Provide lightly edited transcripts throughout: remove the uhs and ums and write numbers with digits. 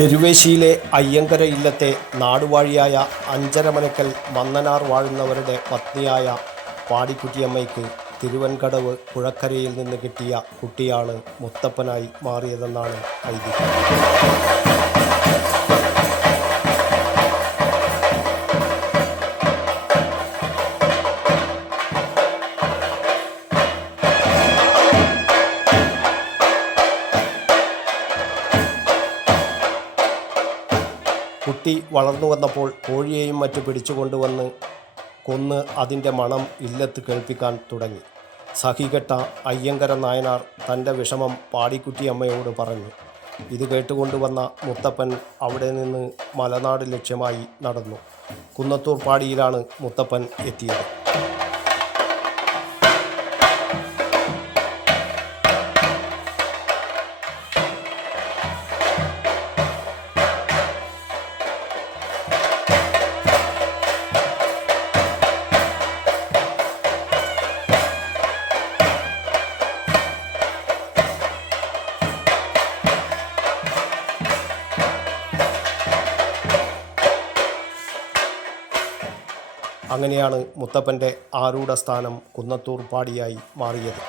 എരുവേശിയിലെ അയ്യങ്കര ഇല്ലത്തെ നാടുവാഴിയായ അഞ്ചരമനക്കൽ മന്നനാർ വാഴുന്നവരുടെ പത്നിയായ പാടിക്കുട്ടിയമ്മയ്ക്ക് തിരുവൻകടവ് പുഴക്കരയിൽ നിന്ന് കിട്ടിയ കുട്ടിയാണ് മുത്തപ്പനായി മാറിയതെന്നാണ് ഐതിഹ്യം. കുട്ടി വളർന്നു വന്നപ്പോൾ കോഴിയെയും മറ്റ് പിടിച്ചുകൊണ്ടുവന്ന് കൊന്ന് അതിൻ്റെ മണം ഇല്ലത്ത് കേൾപ്പിക്കാൻ തുടങ്ങി. സഹികെട്ട അയ്യങ്കര നായനാർ തൻ്റെ വിഷമം പാടിക്കുട്ടിയമ്മയോട് പറഞ്ഞു. ഇത് കേട്ടുകൊണ്ടുവന്ന മുത്തപ്പൻ അവിടെ നിന്ന് മലനാട് ലക്ഷ്യമായി നടന്നു. കുന്നത്തൂർ പാടിയിലാണ് മുത്തപ്പൻ എത്തിയത്. അങ്ങനെയാണ് മുത്തപ്പൻ്റെ ആരൂഢസ്ഥാനം കുന്നത്തൂർ പാടിയായി മാറിയത്.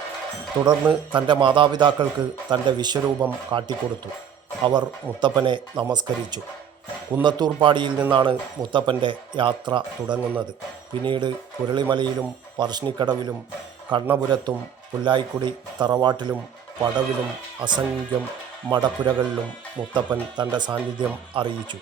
തുടർന്ന് തൻ്റെ മാതാപിതാക്കൾക്ക് തൻ്റെ വിശ്വരൂപം കാട്ടിക്കൊടുത്തു. അവർ മുത്തപ്പനെ നമസ്കരിച്ചു. കുന്നത്തൂർ പാടിയിൽ നിന്നാണ് മുത്തപ്പൻ്റെ യാത്ര തുടങ്ങുന്നത്. പിന്നീട് പുരളിമലയിലും പറശ്ശിനിക്കടവിലും കണ്ണപുരത്തും പുല്ലായിക്കുടി തറവാട്ടിലും പടവിലും അസംഖ്യം മടപ്പുരകളിലും മുത്തപ്പൻ തൻ്റെ സാന്നിധ്യം അറിയിച്ചു.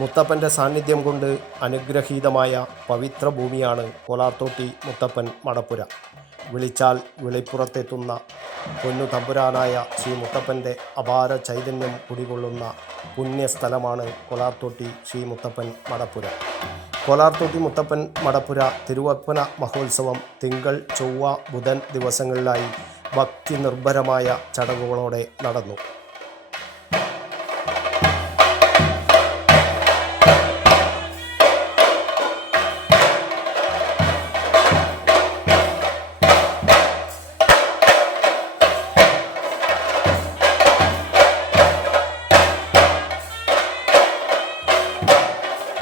മുത്തപ്പൻ്റെ സാന്നിധ്യം കൊണ്ട് അനുഗ്രഹീതമായ പവിത്ര ഭൂമിയാണ് കോലാർത്തോട്ടി മുത്തപ്പൻ മടപ്പുര. വിളിച്ചാൽ വിളിപ്പുറത്തെത്തുന്ന പൊന്നു തമ്പുരാനായ ശ്രീ മുത്തപ്പൻ്റെ അപാര ചൈതന്യം കുടികൊള്ളുന്ന പുണ്യസ്ഥലമാണ് കോലാർത്തോട്ടി ശ്രീ മുത്തപ്പൻ മടപ്പുര. കോലാർത്തോട്ടി മുത്തപ്പൻ മടപ്പുര തിരുവപ്പന മഹോത്സവം തിങ്കൾ, ചൊവ്വ, ബുധൻ ദിവസങ്ങളിലായി ഭക്തി നിർഭരമായ ചടങ്ങുകളോടെ നടന്നു.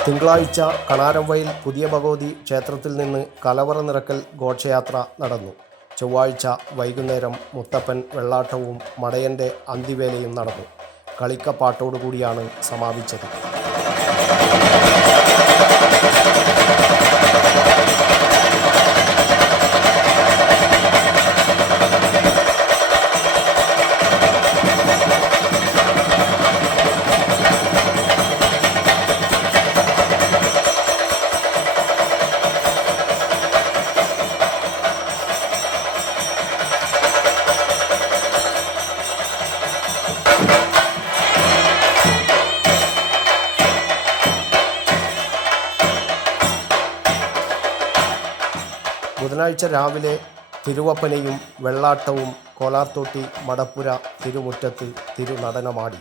തിങ്കളാഴ്ച കണാരംവയൽ പുതിയ ഭഗവതി ക്ഷേത്രത്തിൽ നിന്ന് കലവറ നിറക്കൽ ഘോഷയാത്ര നടന്നു. ചൊവ്വാഴ്ച വൈകുന്നേരം മുത്തപ്പൻ വെള്ളാട്ടവും മടയൻ്റെ അന്തിവേലയും നടന്നു. കളിക്കപ്പാട്ടോടുകൂടിയാണ് സമാപിച്ചത്. ബുധനാഴ്ച രാവിലെ തിരുവപ്പനയും വെള്ളാട്ടവും കോലാർത്തോട്ടി മടപ്പുര തിരുമുറ്റത്ത് തിരുനടനമാടി.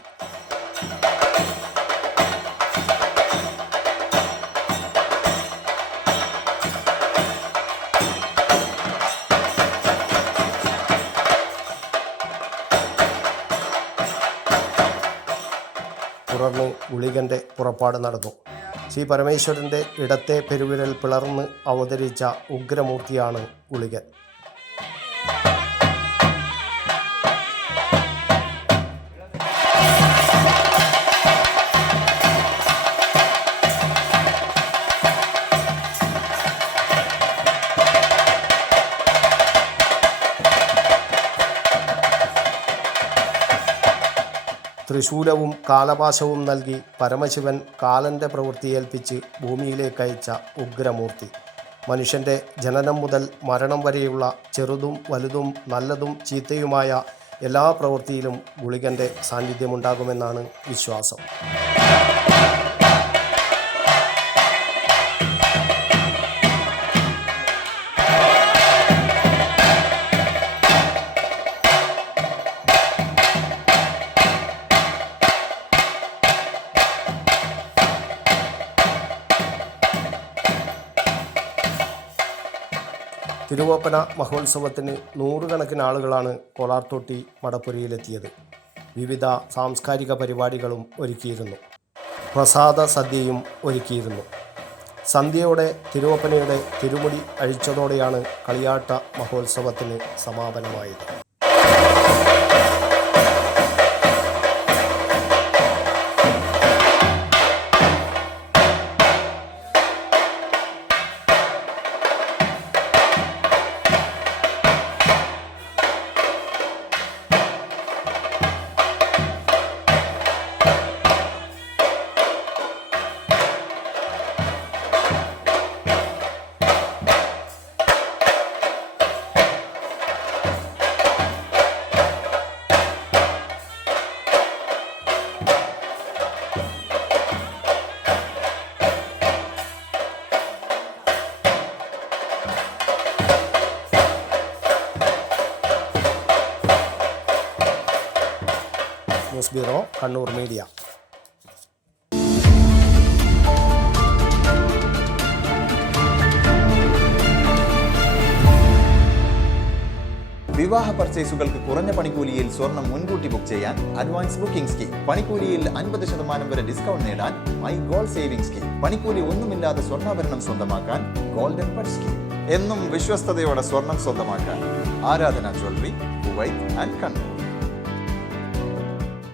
തുടർന്ന് ഗുളികൻ്റെ പുറപ്പാട് നടന്നു. ശ്രീ പരമേശ്വരൻ്റെ ഇടത്തെ പെരുവിരൽ പിളർന്ന് അവതരിച്ച ഉഗ്രമൂർത്തിയാണ് ഗുളികൻ. ത്രിശൂലവും കാലപാശവും നൽകി പരമശിവൻ കാലൻ്റെ പ്രവൃത്തിയേൽപ്പിച്ച് ഭൂമിയിലേക്കയച്ച ഉഗ്രമൂർത്തി. മനുഷ്യൻ്റെ ജനനം മുതൽ മരണം വരെയുള്ള ചെറുതും വലുതും നല്ലതും ചീത്തയുമായ എല്ലാ പ്രവൃത്തിയിലും ഗുളികൻ്റെ സാന്നിധ്യമുണ്ടാകുമെന്നാണ് വിശ്വാസം. തിരുവോപ്പന മഹോത്സവത്തിന് നൂറുകണക്കിന് ആളുകളാണ് കോളാർതൊട്ടി മടപ്പുരയിലെത്തിയത്. വിവിധ സാംസ്കാരിക പരിപാടികളും ഒരുക്കിയിരുന്നു. പ്രസാദ സദ്യയും ഒരുക്കിയിരുന്നു. സന്ധ്യയോടെ തിരുവോപ്പനയുടെ തിരുമുടി അഴിച്ചതോടെയാണ് കളിയാട്ട മഹോത്സവത്തിന് സമാപനമായത്. News bureau, Kannur media. വിവാഹ പർച്ചേസുകൾക്ക് കുറഞ്ഞ പണിക്കൂലിയിൽ സ്വർണം മുൻകൂട്ടി ബുക്ക് ചെയ്യാൻ അഡ്വാൻസ് ബുക്കിംഗ് സ്കീം. പണിക്കൂലിയിൽ 50% വരെ ഡിസ്കൗണ്ട് നേടാൻ മൈ ഗോൾഡ് സേവിംഗ് സ്കീം. പണിക്കൂലി ഒന്നുമില്ലാതെ സ്വർണ്ണാഭരണം സ്വന്തമാക്കാൻ ഗോൾഡൻ ബഡ് സ്കീം. എന്നും വിശ്വസ്തയോടെ സ്വർണം സ്വന്തമാക്കാൻ ആരാധന ജ്വല്ലറി, കുവൈത്ത് ആൻഡ് കണ്ണൂർ.